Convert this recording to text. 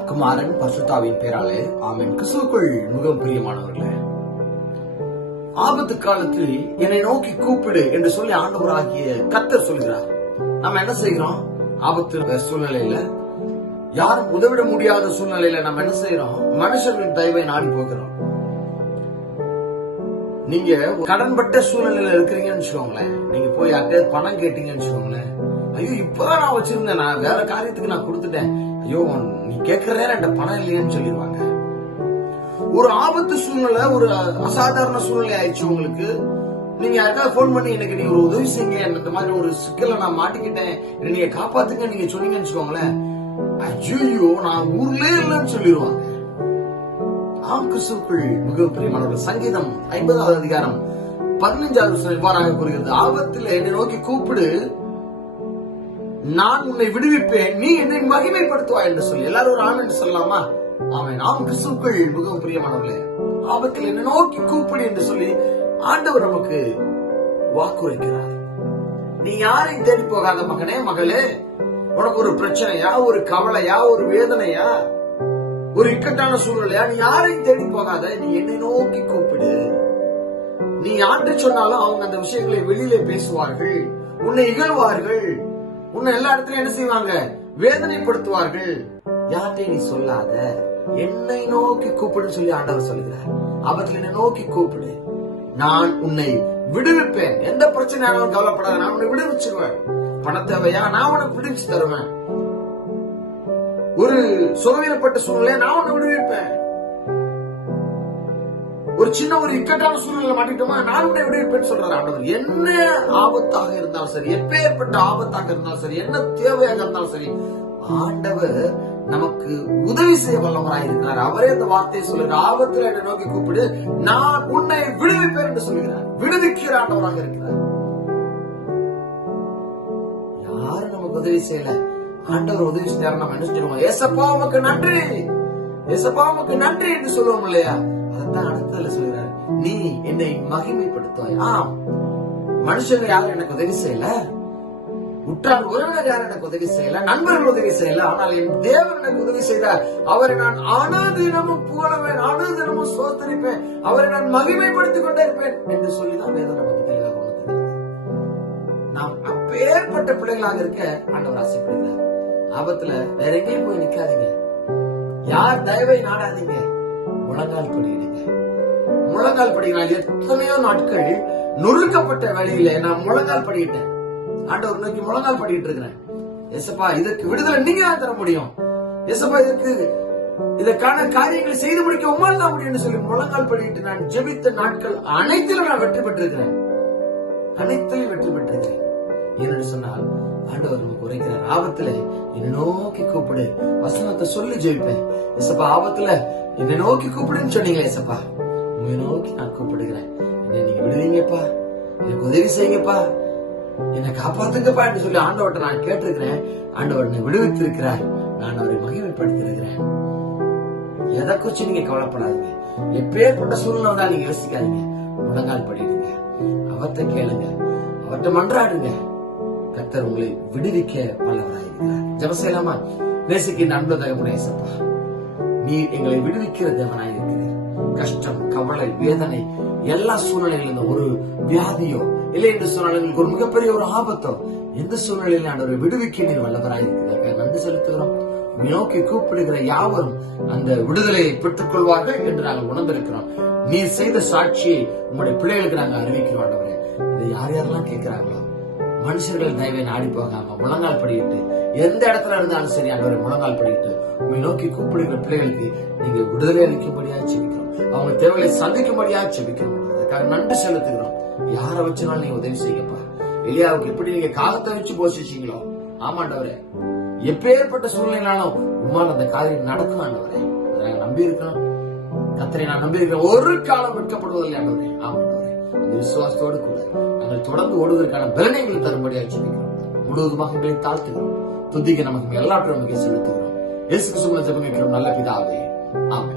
குமாரன் பசுதாவின் பேராலே ஆமென். கிறிஸ்துக்குள் மிகவும் பிரியமானவர்களே ஆபத்து காலத்தில் என்னை நோக்கி கூப்பிடு என்று சொல்லி ஆண்டவராகிய கத்தர் சொல்கிறார். நம்ம என்ன செய்கிறோம்? ஆபத்து சூழ்நிலையில யாரும் உதவிட முடியாத சூழ்நிலையில நம்ம என்ன செய்யறோம் மனுஷர்களின் தயவை நாடி போகிறோம். நீங்க கடன்பட்ட சூழ்நிலையில இருக்கிறீங்கன்னு வச்சுக்கோங்களேன். நீங்க போய் யார்கிட்டயாவது பணம் கேட்டீங்கன்னு வச்சுக்கோங்களேன். ஐயோ இப்பதான் நான் வச்சிருந்தேன். நான் வேற காரியத்துக்கு நான் கொடுத்துட்டேன். ஐயோ நீ கேட்கற நேரம் என்கிட்ட பணம் இல்லையேன்னு சொல்லிடுவாங்க ஒரு ஆபத்து சூழ்நிலை ஒரு அசாதாரண சூழ்நிலை ஆயிடுச்சு உங்களுக்கு. நீங்க யாருக்காவது ஃபோன் பண்ணி எனக்கு நீங்க ஒரு உதவி செய்யுங்க இந்த மாதிரி ஒரு சிக்கல நான் மாட்டிக்கிட்டேன் நீங்க காப்பாத்துங்க நீங்க சொன்னீங்கன்னு வச்சுக்கோங்களேன். ஐயோ நான் ஊர்லயே இல்லைன்னு சொல்லிடுவாங்க ஆம் கிறிஸ்துக்குள் மிக பிரியமான சங்கீதம் ஐம்பதாவது அதிகாரம் பதினஞ்சாவது இவ்வாறாக கூறுகிறது. ஆபத்தில் என்னை நோக்கி கூப்பிடு நான் உன்னை விடுவிப்பேன். நீ என்னை மகிமைப்படுத்துவாய் என்று சொல்லி. எல்லாரும் ஒரு ஆமென் சொல்லலாமா? அவன் நாம் கிறிஸ்துக்குள் மிகவும் பிரியமானவர்களே ஆபத்தில் என்னை நோக்கி கூப்பிடு என்று சொல்லி ஆண்டவர் நமக்கு வாக்குரைக்கிறார். நீ யாரையும் தேடி போகாத மகனே மகளே? உனக்கு ஒரு பிரச்சனையா ஒரு கவலையா ஒரு வேதனையா? ஒரு இக்கட்டான சூழ்நிலையா? நீ யாரையும் தேடி போகாத? நீ என்னை நோக்கி கூப்பிடு. நீ யார்கிட்ட சொன்னாலும் அவங்க அந்த விஷயங்களை வெளியிலே பேசுவார்கள் உன்னை இகழ்வார்கள். உன்னை எல்லா இடத்துலயும் என்ன செய்வாங்க? வேதனைப்படுத்துவார்கள். யார்கிட்ட நீ சொல்லாத. என்னை நோக்கி கூப்பிடுன்னு சொல்லி ஆண்டவர் சொல்லுகிறார். அவர்கள் என்னை நோக்கி கூப்பிடு. நான் உன்னை விடுவிப்பேன். எந்த பிரச்சனையாலும் கவலைப்படாத. நான் உன்னை விடுவிச்சிருவேன். பண தேவையா? நான் உனக்கு விடுவிச்சு தருவேன். ஒரு சுகவீனப்பட்ட சூழ்நிலையை நான் உன்னை விடுவிப்பேன். ஒரு சின்ன ஒரு இக்கட்டான சூழ்நிலை மாட்டிட்டோமா நான் உன்னை விடுவிப்பேன் சொல்றாரு ஆண்டவர். என்ன ஆபத்தாக இருந்தாலும் சரி எப்பேற்பட்ட ஆபத்தாக இருந்தாலும் சரி என்ன தேவையாக இருந்தாலும் சரி ஆண்டவர் நமக்கு உதவி செய்ய வல்லவராய் இருக்கிறார். அவரே அந்த வார்த்தையை சொல்லுகிறார். ஆபத்துல என்னை நோக்கி கூப்பிடு. நான் உன்னை விடுவிப்பேன் என்று சொல்கிறார் விடுவிக்கிற ஆண்டவராக இருக்கிறார். யாரும் நமக்கு உதவி செய்யல. ஆண்டவர் உதவி செய்யாரு நம்ம என்ன சொல்லுவோம்? ஏசப்பா உமக்கு நன்றி. ஏசப்பா உமக்கு நன்றி என்று சொல்லுவோம் இல்லையா? அதான் அடுத்ததுல சொல்கிறார் நீ என்னை மகிமைப்படுத்துவாய். ஆம். மனுஷங்க யாரும் எனக்கு உதவி செய்யல. உற்றார் உறவினர் யாரும் எனக்கு உதவி செய்யல. நண்பர்கள் உதவி செய்யல. ஆனால் என் தேவன் எனக்கு உதவி செய்தார். அவரை நான் அனுதினமும் புகழவேன் அனுதினமும் சோத்தரிப்பேன் அவரை நான் மகிமைப்படுத்திக் கொண்டே இருப்பேன் என்று சொல்லிதான் வேதம் நமக்கு தெளிவாக நாம் அப்பேற்பட்ட பிள்ளைகளாக இருக்க ஆண்டவர் ஆசைப்படுகிறார் ஆபத்துல வேற எங்கேயும் போய் நிக்காதீங்க. யார் தயவை நாடாதீங்க. முழங்கால் படியிடுங்க முழங்கால் படிக்கிறார் எத்தனையோ நாட்கள் நொறுக்கப்பட்ட வேலையில நான் முழங்கால் படிக்கிட்டேன் ஆண்டவர் நோக்கி முழங்கால் படிக்கிட்டு இருக்கிறேன் எசப்பா இதற்கு விடுதலை நீங்க தான் தர முடியும். எசப்பா இதற்கு இதற்கான காரியங்களை செய்து முடிக்க உமால் தான் முடியும்னு சொல்லி முழங்கால் படிக்கிட்டு நான் ஜெபித்த நாட்கள் அனைத்திலும் நான் வெற்றி பெற்றிருக்கிறேன். அனைத்திலும் வெற்றி பெற்றிருக்கிறேன். என்று சொன்னால் ஆண்டவர் நமக்கு உரைக்கிறார் ஆபத்துல என்னை நோக்கி கூப்பிடு. வசனத்தை சொல்லி ஜெயிப்பேன் எசப்பா ஆபத்துல என்னை நோக்கி கூப்பிடுன்னு சொன்னீங்களே எசப்பா உங்களை நோக்கி நான் கூப்பிடுகிறேன். என்ன நீங்க விடுவீங்கப்பா. எனக்கு உதவி செய்யுங்கப்பா. என்னை காப்பாத்துங்கப்பா என்று சொல்லி ஆண்டவர்கிட்ட நான் கேட்டிருக்கிறேன். ஆண்டவர் என்னை விடுவித்திருக்கிறார். நான் அவரை மகிமைப்படுத்திருக்கிறேன் எதை குறிச்சு நீங்க கவலைப்படாதீங்க. எப்பேற்பட்ட சூழ்நிலை வந்தாலும் நீங்க யோசிக்காதீங்க. முழங்கால் படிடுங்க அவர்த்த கேளுங்க. அவர்கிட்ட மன்றாடுங்க. கத்தர் உங்களை விடுவிக்க வல்லவராயிருக்கிறார். ஜபசேலாமா செய்யலாமா நேசிக்கின்ற அன்பு தகப்பனே சப்பா நீ எங்களை விடுவிக்கிற தேவனாயிருக்கிறீர். கஷ்டம் கவலை வேதனை எல்லா சூழ்நிலைகளிலும் ஒரு வியாதியோ இல்லை என்று சூழ்நிலைகளுக்கு ஒரு மிகப்பெரிய ஒரு ஆபத்தோ எந்த சூழ்நிலையில் நான் ஒரு விடுவிக்க நீர் வல்லவராயிருக்கிறார். நன்றி செலுத்துகிறோம். நோக்கி கூப்பிடுகிற யாவரும் அந்த விடுதலையை பெற்றுக் கொள்வார்கள் என்று நாங்கள் உணர்ந்திருக்கிறோம். நீர் செய்த சாட்சியை உங்களுடைய பிள்ளைகளுக்கு நாங்கள் அறிவிக்கிறோம் இதை யார் யாரெல்லாம் கேட்கிறாங்களோ மனுஷர்கள் தயவை நாடி போகாம முழங்கால் படிக்கிட்டு எந்த இடத்துல இருந்தாலும் சரி ஆண்டவரை முழங்கால் படிக்கிட்டு உண்மை நோக்கி கூப்பிடுகிற பிள்ளைகளுக்கு நீங்க விடுதலை அளிக்கும்படியா செபிக்கிறோம். அவங்க தேவையை சந்திக்கும்படியா செபிக்கிறோம். அதுக்காக நன்றி செலுத்துகிறோம். யாரை வச்சுனாலும் நீங்க உதவி செய்யப்பா. எலியாவுக்கு எப்படி நீங்க காலத்தை வச்சு போஷிச்சீங்களோ ஆமாண்டவரே. எப்பேற்பட்ட சூழ்நிலைனாலும் உமால் அந்த காரியம் நடக்கும் ஆண்டவரே. நாங்க நம்பி இருக்கிறோம் கத்தரை நான் நம்பி இருக்கிறேன் ஒரு காலம் விற்கப்படுவதில்லை ஆண்டவரே. ஆமாண்டவரே விசுவாசத்தோடு கூட நாங்கள் தொடர்ந்து ஓடுவதற்கான பலனை எங்களுக்கு தரும்படியாக ஜெபிக்கிறோம் முழுவதுமாக எங்களை தாழ்த்துகிறோம். துதிக்க நமக்கு எல்லாற்றும் நமக்கு செலுத்துகிறோம். இயேசு கிறிஸ்துவின் ஜெபம் நல்ல பிதாவே. ஆமென்.